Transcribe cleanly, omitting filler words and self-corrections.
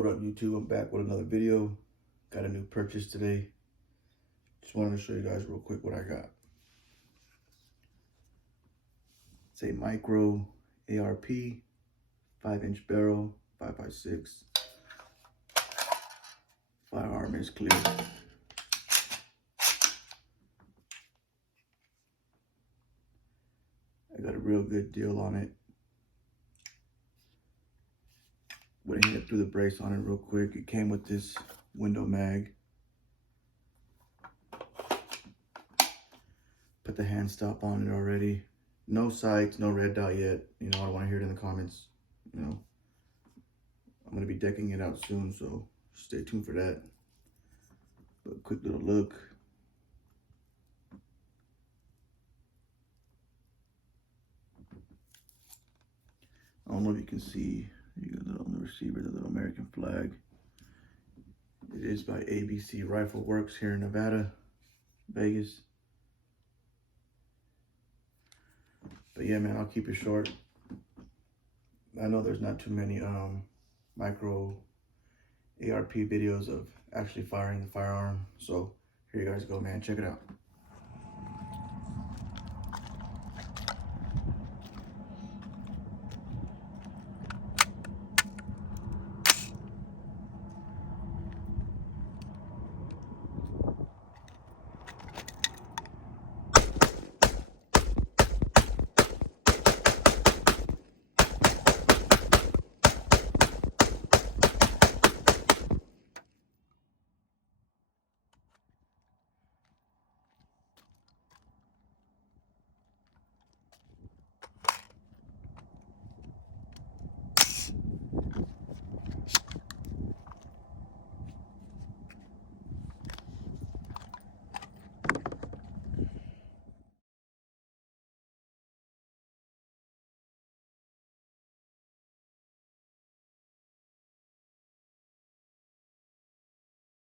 What up, YouTube? I'm back with another video. Got a new purchase today. Just wanted to show you guys real quick what I got. It's a micro ARP 5-inch barrel, 5.56. Firearm is clear. I got a real good deal on it. Went ahead through the brace on it real quick. It came with this window mag. Put the hand stop on it already. No sights, no red dot yet. You know, I don't want to hear it in the comments. You know, I'm going to be decking it out soon, so stay tuned for that. But quick little look. I don't know if you can see, you got on the receiver, the little American flag. It is by ABC Rifle Works here in Nevada, Vegas. But yeah, man, I'll keep it short. I know there's not too many micro ARP videos of actually firing the firearm. So here you guys go, man. Check it out.